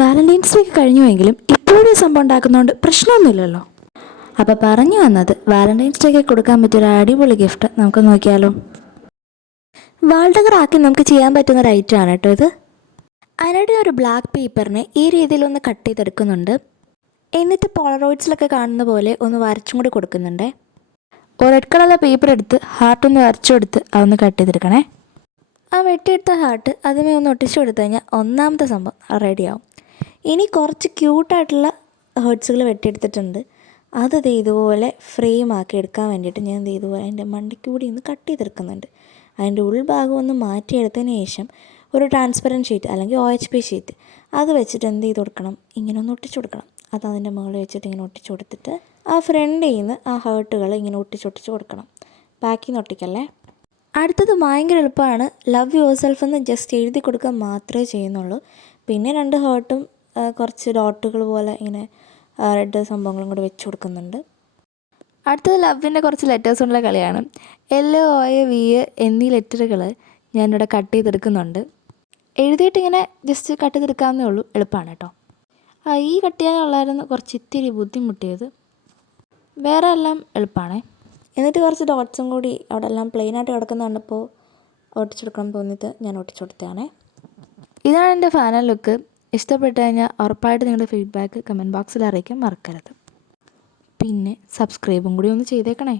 Valentine's day കഴിഞ്ഞുവെങ്കിലും ഇപ്പോഴും സംഭവം ഉണ്ടാക്കുന്നതുകൊണ്ട് പ്രശ്നമൊന്നുമില്ലല്ലോ. അപ്പോൾ പറഞ്ഞു വന്നത് വാലന്റൈൻസ് ഡേക്ക് കൊടുക്കാൻ പറ്റിയ ഒരു അടിപൊളി ഗിഫ്റ്റ് നമുക്ക് നോക്കിയാലോ. വാൾഡകർ ആക്കി നമുക്ക് ചെയ്യാൻ പറ്റുന്ന ഒരു ആണ് കേട്ടോ ഇത്. അതിനായിട്ട് ഒരു ബ്ലാക്ക് പേപ്പറിനെ ഈ രീതിയിലൊന്ന് കട്ട് ചെയ്തെടുക്കുന്നുണ്ട്. എന്നിട്ട് പോളറോയിഡ്സിലൊക്കെ കാണുന്ന പോലെ ഒന്ന് വരച്ചും കൂടി കൊടുക്കുന്നുണ്ട്. റെഡ് കളറിലെ പേപ്പർ എടുത്ത് ഹാർട്ട് ഒന്ന് വരച്ചു കൊടുത്ത് അതൊന്ന് കട്ട് ചെയ്തെടുക്കണേ. ആ വെട്ടിയെടുത്ത ഹാർട്ട് അതുമേ ഒന്ന് ഒട്ടിച്ചു കൊടുത്തു കഴിഞ്ഞാൽ ഒന്നാമത്തെ സംഭവം റെഡിയാവും ഇനി കുറച്ച് ക്യൂട്ടായിട്ടുള്ള ഹേർട്സുകൾ വെട്ടിയെടുത്തിട്ടുണ്ട്. അത് ദേ ഇതുപോലെ ഫ്രെയിം ആക്കി എടുക്കാൻ വേണ്ടിയിട്ട് ഞാൻ ഇതുപോലെ അതിന്റെ മണ്ടിക്കൂടി ഒന്ന് കട്ട് ചെയ്തെടുക്കുന്നുണ്ട്. അതിന്റെ ഉൾഭാഗം ഒന്ന് മാറ്റിയെടുത്തതിന് ശേഷം ഒരു ട്രാൻസ്പെറന്റ് ഷീറ്റ് അല്ലെങ്കിൽ ഒ എച്ച് പി ഷീറ്റ് അത് വെച്ചിട്ട് എന്ത് ചെയ്ത് കൊടുക്കണം? ഇങ്ങനെ ഒന്ന് ഒട്ടിച്ചു കൊടുക്കണം. അത് അതിന്റെ മുകളിൽ വെച്ചിട്ട് ഇങ്ങനെ ഒട്ടിച്ചു കൊടുത്തിട്ട് ആ ഫ്രണ്ടിൽ നിന്ന് ആ ഹേർട്ടുകൾ ഇങ്ങനെ ഒട്ടിച്ചൊട്ടിച്ച് കൊടുക്കണം. ബാക്കിൽ നിന്ന് ഒട്ടിക്കല്ലേ? അടുത്തത് ഭയങ്കര എളുപ്പമാണ്. ലവ് യുവർ സെൽഫ് എന്ന് ജസ്റ്റ് എഴുതി കൊടുക്കുക മാത്രമേ ചെയ്യുന്നുള്ളൂ. പിന്നെ രണ്ട് ഹേർട്ടും കുറച്ച് ഡോട്ടുകൾ പോലെ ഇങ്ങനെ റെഡ് സംഭവങ്ങളും കൂടെ വെച്ച് കൊടുക്കുന്നുണ്ട്. അടുത്തത് ലവിന്റെ കുറച്ച് ലെറ്റേഴ്സ് ഉള്ള കളിയാണ്. L O A V A എന്നീ ലെറ്ററുകൾ ഞാനിവിടെ കട്ട് ചെയ്തെടുക്കുന്നുണ്ട്. എഴുതിയിട്ട് ഇങ്ങനെ ജസ്റ്റ് കട്ട് ചെയ്തെടുക്കാവുന്നേ ഉള്ളൂ. എളുപ്പമാണ് കേട്ടോ ആ ഈ കട്ട് ചെയ്യാനുള്ളായിരുന്നു കുറച്ച് ഇത്തിരി ബുദ്ധിമുട്ടിയത്. വേറെ എല്ലാം എളുപ്പമാണേ എന്നിട്ട് കുറച്ച് ഡോട്ട്സും കൂടി അവിടെ എല്ലാം പ്ലെയിൻ ആയിട്ട് കിടക്കുന്ന കണ്ടപ്പോൾ ഒട്ടിച്ചെടുക്കണം തോന്നിയിട്ട് ഞാൻ ഒട്ടിച്ചു കൊടുത്തതാണേ. ഇതാണ് എന്റെ ഫാനൽ ലുക്ക് ഇഷ്ടപ്പെട്ട് കഴിഞ്ഞാൽ ഉറപ്പായിട്ട് നിങ്ങളുടെ ഫീഡ്ബാക്ക് കമന്റ് ബോക്സിൽ അറിയിക്കാൻ മറക്കരുത്. പിന്നെ സബ്സ്ക്രൈബും കൂടി ഒന്ന് ചെയ്തേക്കണേ.